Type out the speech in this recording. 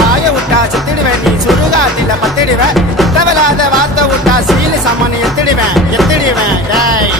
வாய விட்டா சித்திடுவேன் நீ சுடுகாட்டில பத்திடுவேன் தேவையில்லாத வார்த்தை விட்டா சீனு சமன் எத்திடுவேன் டேய்